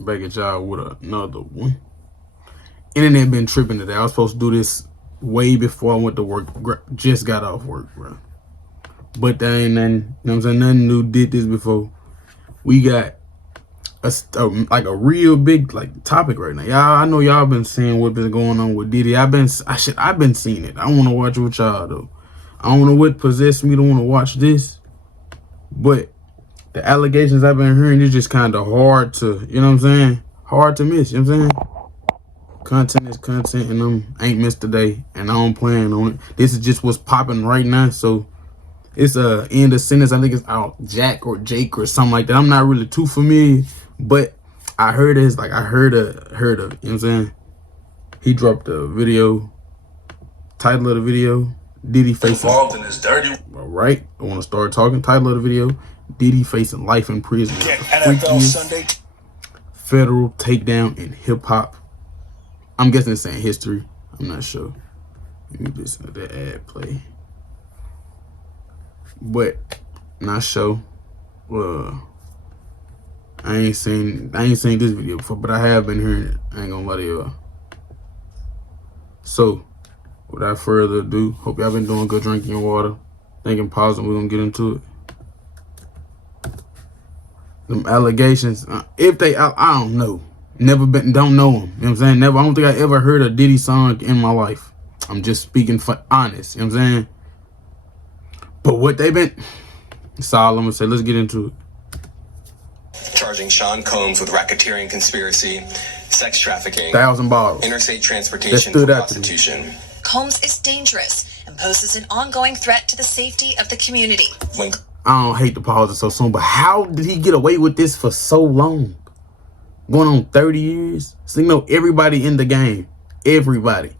Back at y'all with another one. Internet been tripping today. I was supposed to do this way before I went to work. Just got off work, bro. But that ain't nothing. You know what I'm saying? Nothing new. Did this before. We got like a real big topic right now. Y'all, I know y'all been seeing what been going on with Diddy. I've been seeing it. I want to watch it with y'all though. I don't know what possessed me to want to watch this, but the allegations I've been hearing is just kind of hard to, you know what I'm saying? Hard to miss, you know what I'm saying? Content is content, and I ain't missed today, and I don't plan on it. This is just what's popping right now, so it's End of Sentence. I think it's out Jack or Jake or something like that. I'm not really too familiar, but I heard it's like I heard of it, you know what I'm saying? He dropped a video, title of the video, Diddy facing involved in his dirty. All right, I want to start talking. Title of the video, Diddy facing life in prison. NFL Sunday. Federal takedown in hip hop. I'm guessing it's saying history. I'm not sure. Let me listen to that ad play. But not sure. I ain't seen this video before, but I have been hearing it. I ain't gonna lie to y'all. So, without further ado, hope y'all been doing good drinking your water. Thinking positive, we're gonna get into it. Them allegations, if they, I don't know. Never been, don't know them. You know what I'm saying? Never, I don't think I ever heard a Diddy song in my life. I'm just speaking for honest, you know what I'm saying? But what they been, that's all I'm gonna say. Let's get into it. Charging Sean Combs with racketeering conspiracy, sex trafficking, 1,000 bottles, interstate transportation, and prostitution. Combs is dangerous and poses an ongoing threat to the safety of the community. I don't hate to pause it so soon, but how did he get away with this for so long? Going on 30 years? So you know everybody in the game. Everybody.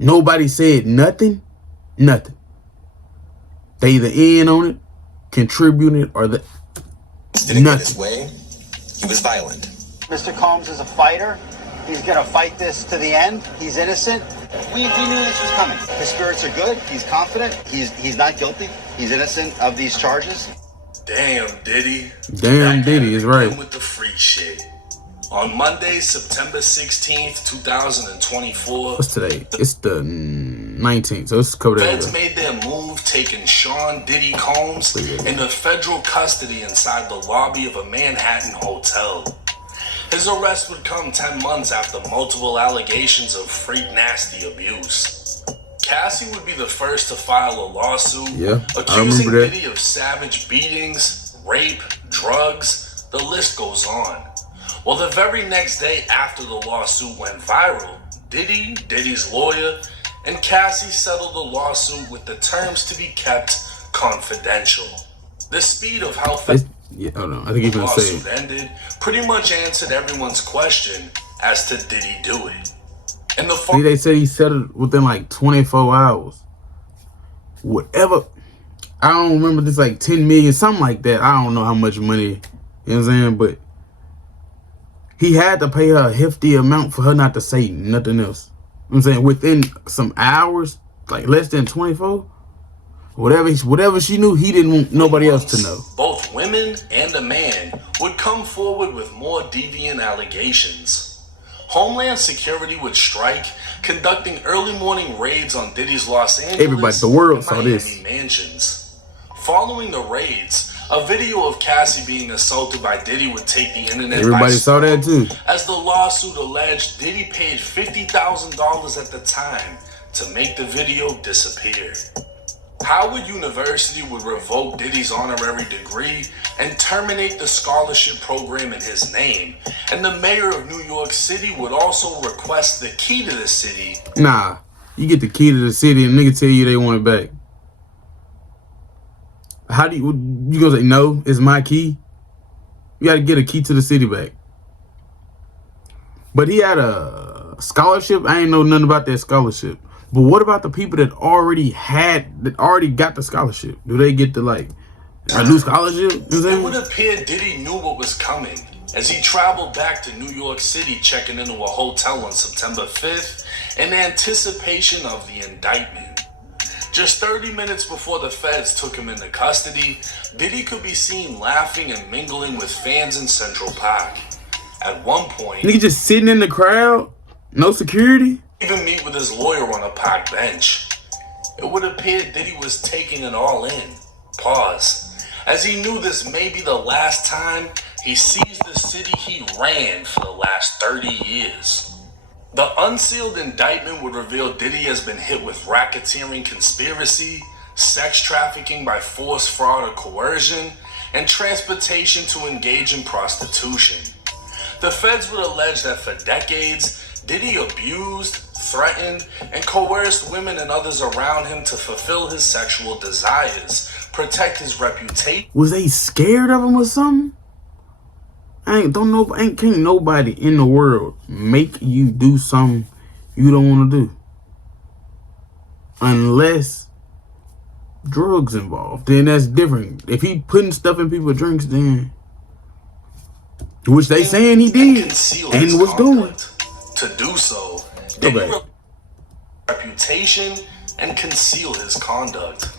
Nobody said nothing. Nothing. They either in on it, contributed, or the didn't get his way. He was violent. Mr. Combs is a fighter. He's gonna fight this to the end. He's innocent. We knew this was coming. His spirits are good. He's confident. He's not guilty. He's innocent of these charges. Damn Diddy. Damn Diddy is right. With the free shit. On Monday, September 16th, 2024. What's today? It's the 19th, so it's a couple days. Feds made their move, taking Sean Diddy Combs into federal custody inside the lobby of a Manhattan hotel. His arrest would come 10 months after multiple allegations of freak nasty abuse. Cassie would be the first to file a lawsuit accusing Diddy of savage beatings, rape, drugs, the list goes on. Well, the very next day after the lawsuit went viral, Diddy, Diddy's lawyer, and Cassie settled the lawsuit with the terms to be kept confidential. The speed of how fast the lawsuit ended pretty much answered everyone's question as to did he do it. And they said he settled within like 24 hours. Whatever. I don't remember this, like 10 million, something like that. I don't know how much money, you know what I'm saying, but he had to pay her a hefty amount for her not to say nothing else. You know what I'm saying? Within some hours, like less than 24, whatever she knew, he didn't want nobody else to know. Both women and a man would come forward with more deviant allegations. Homeland Security would strike, conducting early morning raids on Diddy's Los Angeles the world saw Miami this. mansions. Following the raids, a video of Cassie being assaulted by Diddy would take the internet. Everybody saw that too. As the lawsuit alleged, Diddy paid $50,000 at the time to make the video disappear. Howard University would revoke Diddy's honorary degree and terminate the scholarship program in his name. And the mayor of New York City would also request the key to the city. Nah, you get the key to the city and nigga tell you they want it back. How do you gonna say, no, it's my key? You gotta get a key to the city back. But he had a scholarship. I ain't know nothing about that scholarship. But what about the people that already got the scholarship? Do they get a new scholarship? You know it would appear Diddy knew what was coming as he traveled back to New York City, checking into a hotel on September 5th in anticipation of the indictment. Just 30 minutes before the feds took him into custody, Diddy could be seen laughing and mingling with fans in Central Park. At one point, nigga just sitting in the crowd, no security. Even meet with his lawyer on a park bench. It would appear Diddy was taking it all in. Pause. As he knew this may be the last time he sees the city he ran for the last 30 years. The unsealed indictment would reveal Diddy has been hit with racketeering conspiracy, sex trafficking by force, fraud, or coercion, and transportation to engage in prostitution. The feds would allege that for decades, Diddy abused, threatened, and coerced women and others around him to fulfill his sexual desires, protect his reputation. Was they scared of him or something? Can't nobody in the world make you do something you don't want to do. Unless drugs involved. Then that's different. If he putting stuff in people's drinks, then, which they saying he did and was doing. To do so, reputation and conceal his conduct.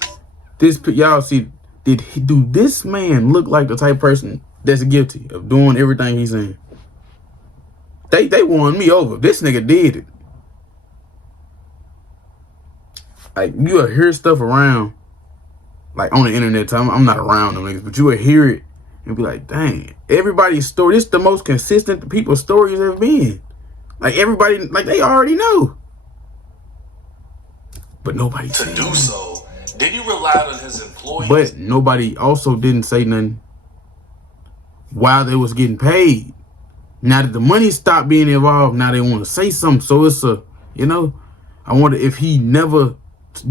Y'all see, do this man look like the type of person that's guilty of doing everything he's saying? They won me over. This nigga did it. Like, you will hear stuff around, like on the internet. I'm not around them niggas, but you will hear it and be like, dang, everybody's story, this is the most consistent people's stories have been. Like, everybody, like, they already know. But nobody to do so, Diddy relied on his employees. But nobody also didn't say nothing while they was getting paid. Now that the money stopped being involved, now they want to say something. So it's I wonder if he never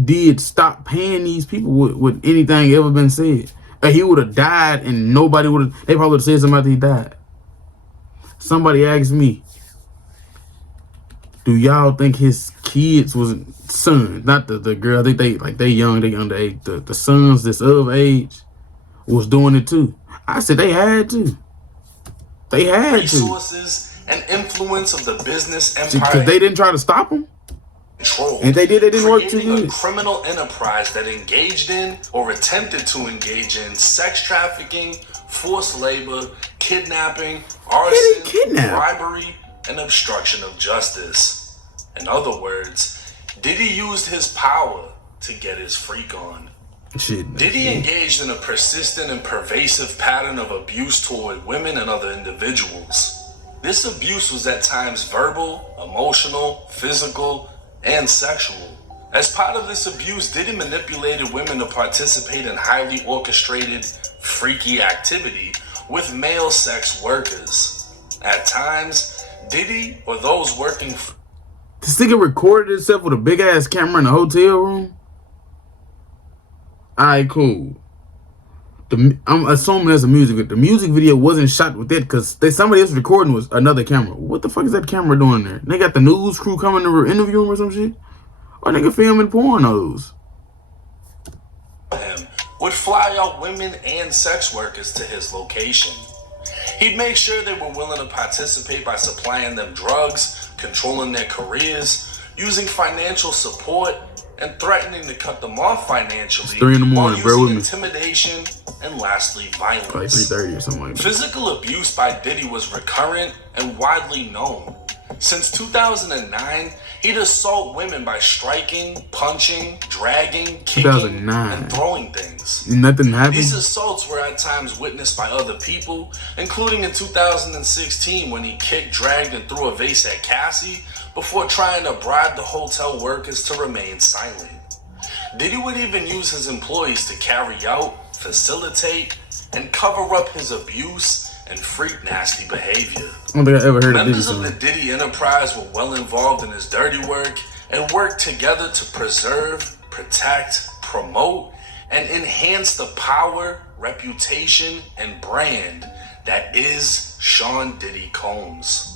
did stop paying these people, would anything ever been said? Or he would have died and nobody would have, they probably would have said something after he died. Somebody asked me, do y'all think his kids was sons, not the girl, I think they young, they underage, the sons that's of age was doing it too? I said they had to. They had to. Resources and influence of the business empire. Because they didn't try to stop him. Control. And they didn't work too good. A criminal enterprise that engaged in or attempted to engage in sex trafficking, forced labor, kidnapping, arson, bribery, and obstruction of justice. In other words, Diddy used his power to get his freak on. Diddy engaged in a persistent and pervasive pattern of abuse toward women and other individuals. This abuse was at times verbal, emotional, physical, and sexual. As part of this abuse, Diddy manipulated women to participate in highly orchestrated, freaky activity with male sex workers. At times, Diddy or those working... This nigga recorded himself with a big ass camera in the hotel room? Alright, cool. I'm assuming that's a music video. The music video wasn't shot with it because somebody else recording was another camera. What the fuck is that camera doing there? They got the news crew coming to interview him or some shit? Or nigga filming pornos? Would fly out women and sex workers to his location. He'd make sure they were willing to participate by supplying them drugs, controlling their careers, using financial support, and threatening to cut them off financially. It's 3 in the morning, bro, with me. Intimidation, and lastly, violence. Like 3:30 or something like that. Physical abuse by Diddy was recurrent and widely known. Since 2009, he'd assault women by striking, punching, dragging, kicking, and throwing things. Nothing happened? These assaults were at times witnessed by other people, including in 2016 when he kicked, dragged, and threw a vase at Cassie before trying to bribe the hotel workers to remain silent. Diddy would even use his employees to carry out, facilitate, and cover up his abuse and freak nasty behavior. I don't think I ever heard Members of the Diddy enterprise were well involved in his dirty work and worked together to preserve, protect, promote, and enhance the power, reputation, and brand that is Sean Diddy Combs.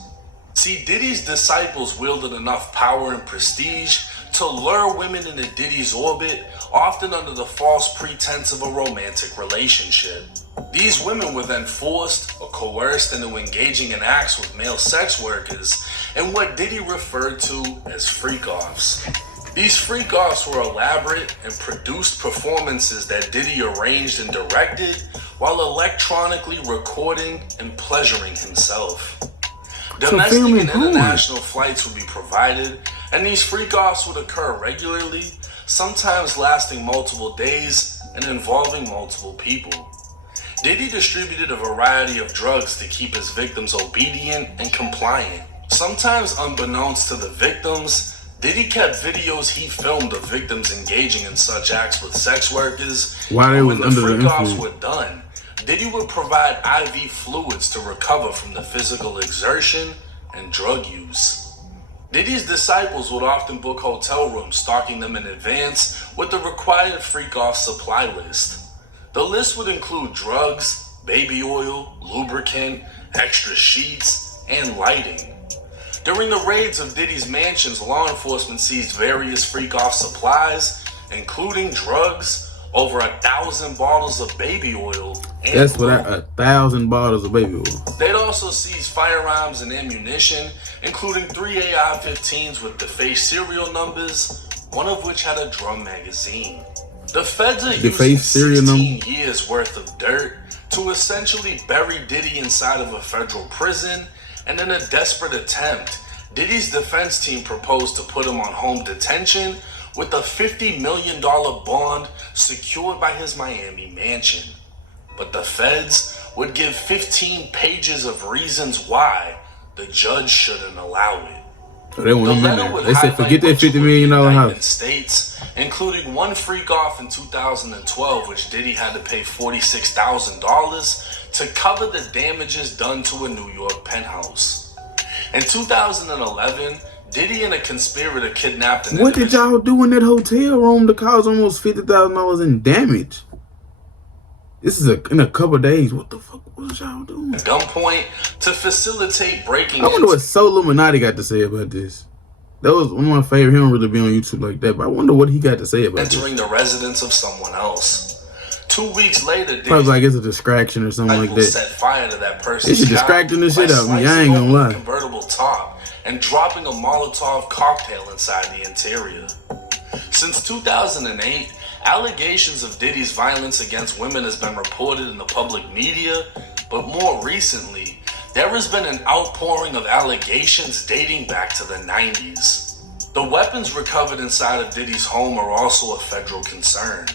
See, Diddy's disciples wielded enough power and prestige to lure women into Diddy's orbit, often under the false pretense of a romantic relationship. These women were then forced or coerced into engaging in acts with male sex workers in what Diddy referred to as freak-offs. These freak-offs were elaborate and produced performances that Diddy arranged and directed while electronically recording and pleasuring himself. Domestic film and it on. international flights would be provided, and these freak-offs would occur regularly, sometimes lasting multiple days and involving multiple people. Diddy distributed a variety of drugs to keep his victims obedient and compliant. Sometimes unbeknownst to the victims, Diddy kept videos he filmed of victims engaging in such acts with sex workers. While they And was when the under the freak-offs influence. were done, Diddy would provide IV fluids to recover from the physical exertion and drug use. Diddy's disciples would often book hotel rooms, stocking them in advance with the required freak-off supply list. The list would include drugs, baby oil, lubricant, extra sheets, and lighting. During the raids of Diddy's mansions, law enforcement seized various freak-off supplies, including drugs, over 1,000 bottles of baby oil, and That's what 1,000 bottles of baby oil. They'd also seize firearms and ammunition, including 3 AR-15s with defaced serial numbers, one of which had a drum magazine. The feds are using Defaced serial 16 years worth of dirt to essentially bury Diddy inside of a federal prison, and in a desperate attempt, Diddy's defense team proposed to put him on home detention with a $50 million bond secured by his Miami mansion. But the feds would give 15 pages of reasons why the judge shouldn't allow it. So they want The him in letter there. would They said, highlight forget that which $50 were million the indictment house. states, including one freak-off in 2012, which Diddy had to pay $46,000 to cover the damages done to a New York penthouse. In 2011, Diddy and a conspirator kidnapped an What did individual y'all do in that hotel room to cause almost $50,000 in damage? This is in a couple of days. What the fuck was y'all doing? at gunpoint to facilitate breaking I wonder into what Soul Illuminati got to say about this. That was one of my favorite. He don't really be on YouTube like that, but I wonder what he got to say about entering this. the residence of someone else. 2 weeks later, Probably Diddy's like it's a distraction or something like disciples that. set fire to that person's This shit car distracting the shit by out of me. I slicing ain't gonna open lie. the convertible top and dropping a Molotov cocktail inside the interior. Since 2008, allegations of Diddy's violence against women has been reported in the public media, but more recently, there has been an outpouring of allegations dating back to the 90s. The weapons recovered inside of Diddy's home are also a federal concern.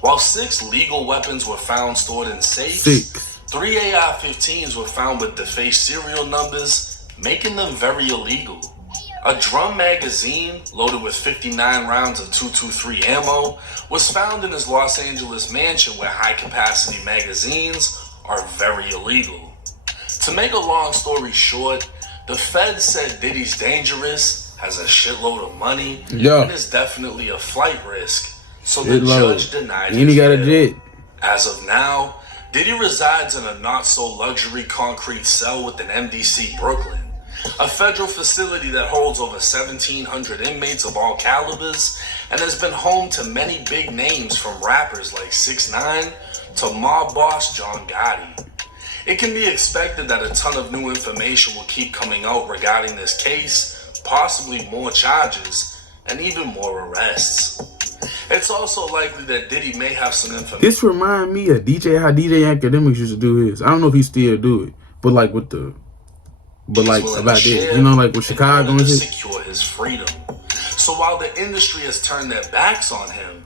While 6 legal weapons were found stored in safes, 3 AR-15s were found with defaced serial numbers, making them very illegal. A drum magazine loaded with 59 rounds of .223 ammo was found in his Los Angeles mansion, where high-capacity magazines are very illegal. To make a long story short, the feds said Diddy's dangerous, has a shitload of money, and is definitely a flight risk. So the judge denied And he got a jet. As of now, Diddy resides in a not-so-luxury concrete cell within MDC Brooklyn, a federal facility that holds over 1,700 inmates of all calibers and has been home to many big names from rappers like 6ix9ine to mob boss John Gotti. It can be expected that a ton of new information will keep coming out regarding this case, possibly more charges, and even more arrests. It's also likely that Diddy may have some information. This remind me of how DJ Academics used to do his. I don't know if he still do it, but like with the, but like about this, you know, like with Chicago and shit. Secure his freedom. So while the industry has turned their backs on him,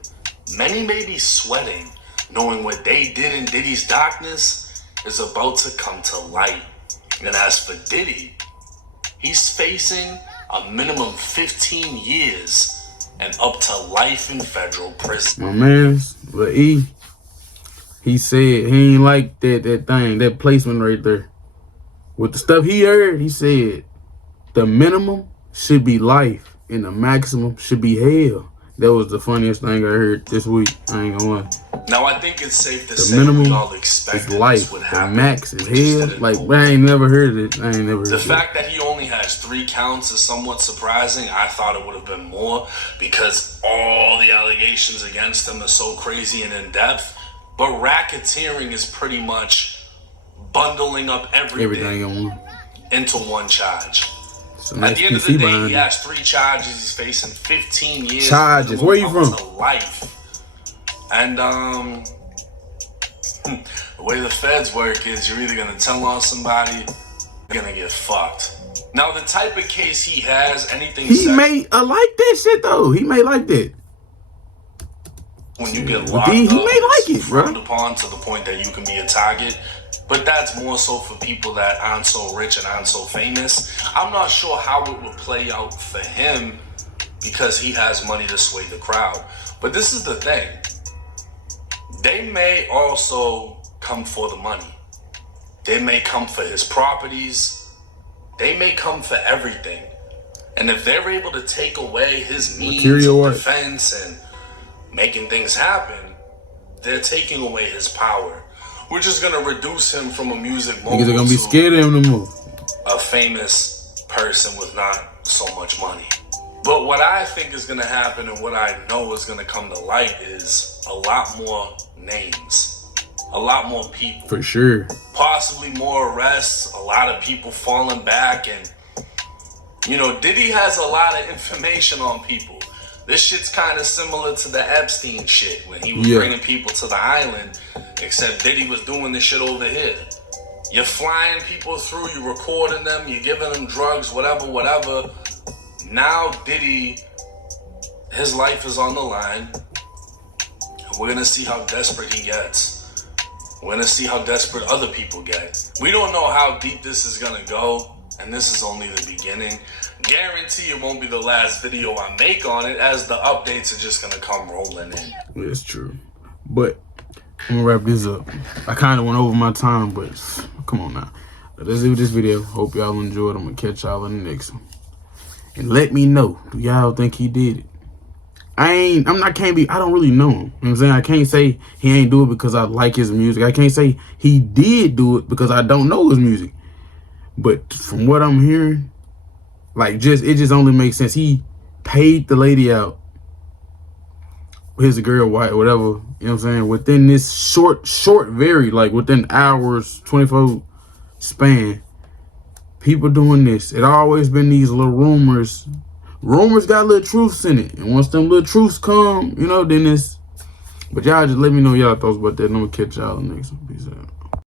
many may be sweating, knowing what they did in Diddy's darkness is about to come to light. And as for Diddy, he's facing a minimum 15 years and up to life in federal prison. My man's, but he said he ain't like that placement right there. With the stuff he heard, he said the minimum should be life and the maximum should be hell. That was the funniest thing I heard this week. I ain't gonna lie. Now I think it's safe to The say minimum we all expected is life. this would The happen. max is We just hell. didn't Like, know. I ain't never heard it. I ain't never heard The it. fact that he only has 3 counts is somewhat surprising. I thought it would have been more because all the allegations against him are so crazy and in depth. But racketeering is pretty much bundling up everything on into one charge. some At the end of the SPC day, behind he it. has 3 charges. He's facing 15 years. Charges. Where you from? To life. And the way the feds work is you're either gonna tell on somebody gonna get fucked. Now, the type of case he has, anything he may like that shit though. He may like that. When you get locked he up, may like it, bro. frowned upon to the point that you can be a target. But that's more so for people that aren't so rich and aren't so famous. I'm not sure how it would play out for him because he has money to sway the crowd. But this is the thing. They may also come for the money. They may come for his properties. They may come for everything. And if they're able to take away his means of defense and making things happen, they're taking away his power. We're just gonna reduce him from a music mogul niggas are gonna be scared of him to move. A famous person with not so much money. But what I think is gonna happen and what I know is gonna come to light is a lot more names, a lot more people. For sure. Possibly more arrests, a lot of people falling back, and you know, Diddy has a lot of information on people. This shit's kind of similar to the Epstein shit when he was bringing people to the island, except Diddy was doing this shit over here. You're flying people through, you're recording them, you're giving them drugs, whatever. Now Diddy, his life is on the line. And we're gonna see how desperate he gets. We're gonna see how desperate other people get. We don't know how deep this is gonna go, and this is only the beginning. Guarantee it won't be the last video I make on it, as the updates are just gonna come rolling in. That's true. But I'm gonna wrap this up. I kind of went over my time, but come on now. Let's do this video. Hope y'all enjoyed. I'm gonna catch y'all in the next one. And let me know, do y'all think he did it? I don't really know him. You know what I'm saying? I can't say he ain't do it because I like his music. I can't say he did do it because I don't know his music. But from what I'm hearing, it just only makes sense. He paid the lady out, his girl, white, whatever, you know what I'm saying, within this short, within hours, 24 span, people doing this. It always been these little rumors. Rumors got little truths in it. And once them little truths come, you know, then it's, but y'all just let me know y'all thoughts about that. And I'm gonna catch y'all in the next one. Peace out.